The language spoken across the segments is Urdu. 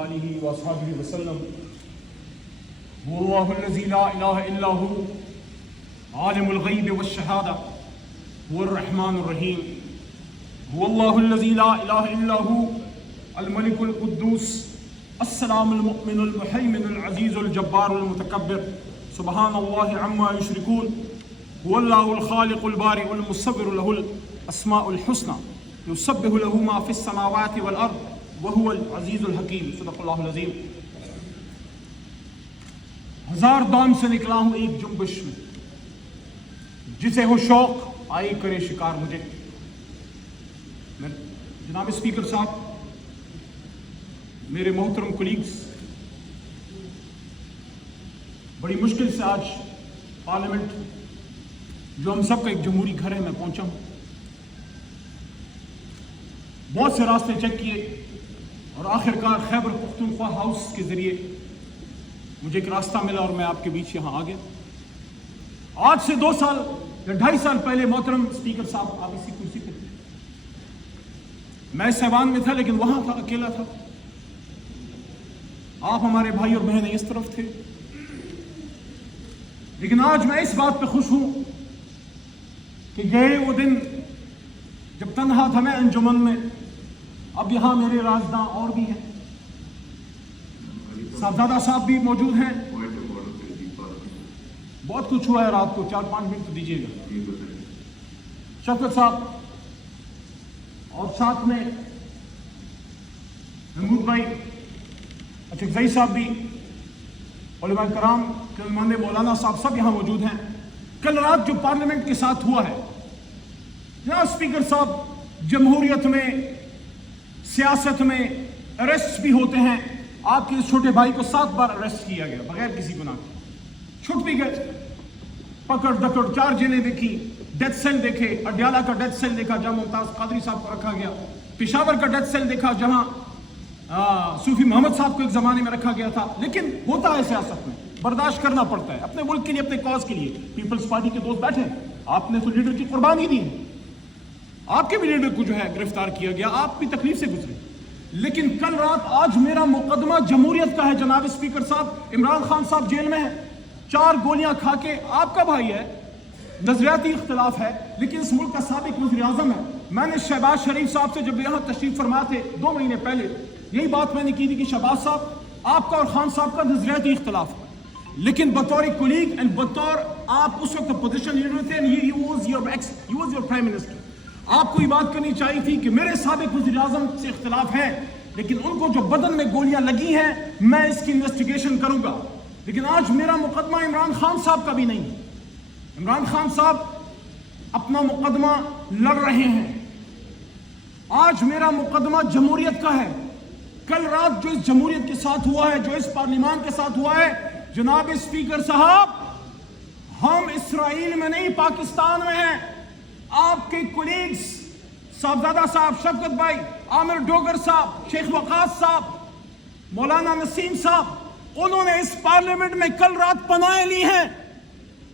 آلہ وصحبہ وسلم هو اللہ الذی لا الہ الا ہو عالم الغیب والشہادہ هو الرحمن الرحیم هو اللہ الذی لا الہ الا ہو الملک القدوس السلام المؤمن المحیمن العزیز الجبار المتکبر سبحان اللہ عما یشرکون هو اللہ الخالق البارئ المصور له الاسماء الحسنى یسبح له ما فی السماوات والارض وهو العزیز الحکیم صدق اللہ العظیم۔ ہزار دام سے نکلا ہوں ایک جنبش میں، جسے ہو شوق آئی کرے شکار مجھے۔ جناب اسپیکر صاحب، میرے محترم کولیگز، بڑی مشکل سے آج پارلیمنٹ جو ہم سب کا ایک جمہوری گھر ہے میں پہنچا ہوں۔ بہت سے راستے چیک کیے اور آخرکار خیبر پختونخوا ہاؤس کے ذریعے مجھے ایک راستہ ملا اور میں آپ کے بیچ یہاں آ گیا۔ آج سے 2 سال یا 2.5 سال پہلے محترم اسپیکر صاحب آپ اسی کرسی پہ تھے، میں اس ایوان میں تھا لیکن وہاں تھا، اکیلا تھا۔ آپ ہمارے بھائی اور بہنیں اس طرف تھے، لیکن آج میں اس بات پہ خوش ہوں کہ گئے وہ دن جب تنہا تھا میں انجمن میں، اب یہاں میرے رازداں اور بھی ہیں، صاحبزادہ صاحب بھی موجود ہیں۔ بہت کچھ ہوا ہے رات کو، 4-5 منٹ تو دیجیے گا۔ شفقت صاحب اور ساتھ میں محمود بھائی، اشرف صاحب بھی، علماء کرام، مانے مولانا صاحب سب یہاں موجود ہیں۔ کل رات جو پارلیمنٹ کے ساتھ ہوا ہے، جناب اسپیکر صاحب، جمہوریت میں، سیاست میں اریسٹ بھی ہوتے ہیں۔ آپ کے اس چھوٹے بھائی کو 7 بار اریسٹ کیا گیا بغیر کسی گناہ کے، چھٹ بھی گئے، پکڑ دکڑ 4 جیلیں دیکھی، ڈیتھ سیل دیکھے، اڈیالہ کا ڈیتھ سیل دیکھا جہاں ممتاز قادری صاحب کو رکھا گیا، پشاور کا ڈیتھ سیل دیکھا جہاں صوفی محمد صاحب کو ایک زمانے میں رکھا گیا تھا۔ لیکن ہوتا ہے سیاست میں، برداشت کرنا پڑتا ہے، اپنے ملک کے لیے، اپنے کاز کے لیے۔ پیپلز پارٹی کے دوست بیٹھے، آپ نے تو لیڈر کی قربانی دی، آپ کے بھی لیڈر کو جو ہے گرفتار کیا گیا، آپ بھی تکلیف سے گزرے۔ لیکن کل رات آج میرا مقدمہ جمہوریت کا ہے جناب اسپیکر صاحب۔ عمران خان صاحب جیل میں ہیں، 4 گولیاں کھا کے، آپ کا بھائی ہے، نظریاتی اختلاف ہے لیکن اس ملک کا سابق وزیر اعظم ہے۔ میں نے شہباز شریف صاحب سے جب یہاں تشریف فرما تھے 2 مہینے پہلے، یہی بات میں نے کی تھی کہ شہباز صاحب، آپ کا اور خان صاحب کا نظریاتی اختلاف ہے، لیکن بطور کولیگ اینڈ بطور آپ اس وقت اپوزیشن لیڈر تھے، he was your prime minister, آپ کو یہ بات کرنی چاہیے تھی کہ میرے سابق وزیر اعظم سے اختلاف ہے لیکن ان کو جو بدن میں گولیاں لگی ہیں میں اس کی انویسٹیگیشن کروں گا۔ لیکن آج میرا مقدمہ عمران خان صاحب کا بھی نہیں ہے۔ عمران خان صاحب اپنا مقدمہ لڑ رہے ہیں، آج میرا مقدمہ جمہوریت کا ہے۔ کل رات جو اس جمہوریت کے ساتھ ہوا ہے، جو اس پارلیمان کے ساتھ ہوا ہے، جناب اسپیکر صاحب، ہم اسرائیل میں نہیں پاکستان میں ہیں۔ آپ کے کولیگز، صاحبزادہ صاحب، شفقت بھائی، عامر ڈوگر صاحب، شیخ وقاص صاحب، مولانا نسیم صاحب، انہوں نے اس پارلیمنٹ میں کل رات پناہیں لی ہیں۔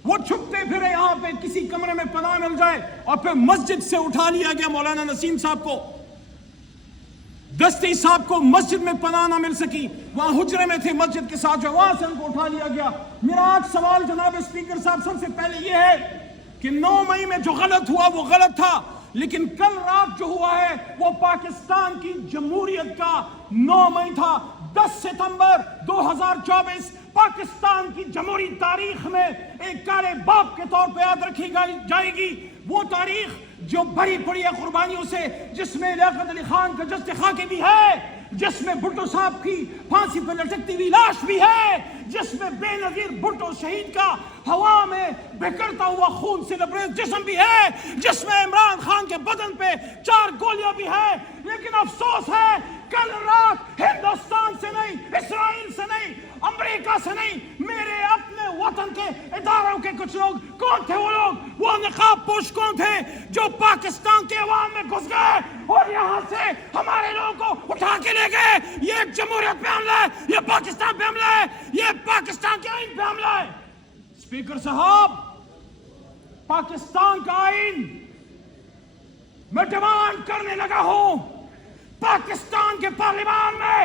وہ چھپتے پھرے یہاں پہ، کسی کمرے میں پناہ مل جائے، اور پھر مسجد سے اٹھا لیا گیا مولانا نسیم صاحب کو، دستی صاحب کو مسجد میں پناہ نہ مل سکی، وہاں حجرے میں تھے مسجد کے ساتھ، جو وہاں سے ان کو اٹھا لیا گیا۔ میرا آج سوال جناب اسپیکر صاحب سب سے پہلے یہ ہے کہ 9 مئی میں جو غلط ہوا وہ غلط تھا، لیکن کل رات جو ہوا ہے وہ پاکستان کی جمہوریت کا 9 مئی تھا۔ 10 ستمبر 2024 پاکستان کی جمہوری تاریخ میں ایک کالے باپ کے طور پہ یاد رکھی جائے گی، وہ تاریخ جو بھری پڑی ہے قربانیوں سے، جس میں لیاقت علی خان کا جسد خاکی بھی ہے، جس میں بھٹو صاحب کی پھانسی پہ لٹکتی ہوئی لاش بھی ہے، جس میں بے نظیر بھٹو شہید کا ہوا میں بکھرتا ہوا خون سے لبریز جسم بھی ہے، جس میں عمران خان کے بدن پہ 4 گولیاں بھی ہے۔ لیکن افسوس ہے کل رات ہندوستان سے نہیں، اسرائیل سے نہیں، امریکہ سے نہیں، میرے اپنے وطن کے اداروں کے کچھ لوگ، کون تھے وہ لوگ؟ وہ نقاب پوش کون تھے جو پاکستان کے عوام میں گھس گئے اور یہاں سے ہمارے لوگوں کو اٹھا کے لے گئے؟ یہ جمہوریت پہ حملہ ہے، یہ پاکستان پہ حملہ ہے، یہ پاکستان کے آئین پہ حملہ ہے۔ اسپیکر صاحب، پاکستان کا آئین میں ڈیمانڈ کرنے لگا ہوں، پاکستان کے پارلیمان میں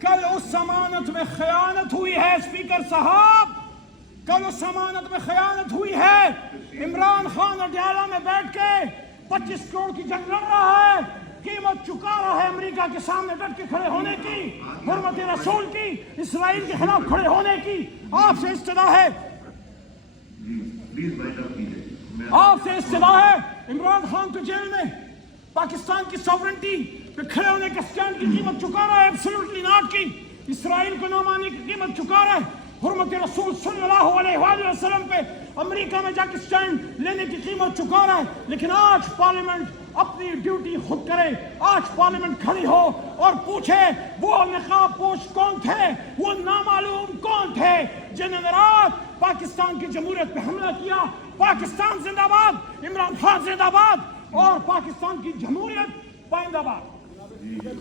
کل اس ضمانت میں خیانت ہوئی ہے اسپیکر صاحب، کل اس ضمانت میں خیانت ہوئی ہے۔ عمران خان اڈیالہ میں بیٹھ کے 25 کروڑ کی جنگ لڑ رہا ہے، قیمت چکا رہا ہے امریکہ کے سامنے ڈٹ کے کھڑے ہونے کی، حرمت رسول کی، اسرائیل کے خلاف کھڑے ہونے کی۔ آپ سے استدعا ہے، آپ سے استدعا ہے، عمران خان کو جیل میں پاکستان کی ساورنٹی پہ کھڑے ہونے کا سٹینڈ کی قیمت چکا رہا ہے، ایبسولوٹلی ناٹ کی، اسرائیل کو نہ ماننے کی قیمت چکا رہا ہے، حرمت رسول صلی اللہ علیہ وآلہ وسلم پہ امریکہ میں جا کے سٹینڈ لینے کی قیمت چکا رہا ہے۔ لیکن آج پارلیمنٹ اپنی ڈیوٹی خود کرے، آج پارلیمنٹ کھڑی ہو اور پوچھے وہ نقاب پوش کون تھے، وہ نامعلوم کون تھے جنہوں نے رات پاکستان کی جمہوریت پہ حملہ کیا۔ پاکستان زندہ باد، عمران خان زندہ باد، اور پاکستان کی جمہوریت پائندہ باد۔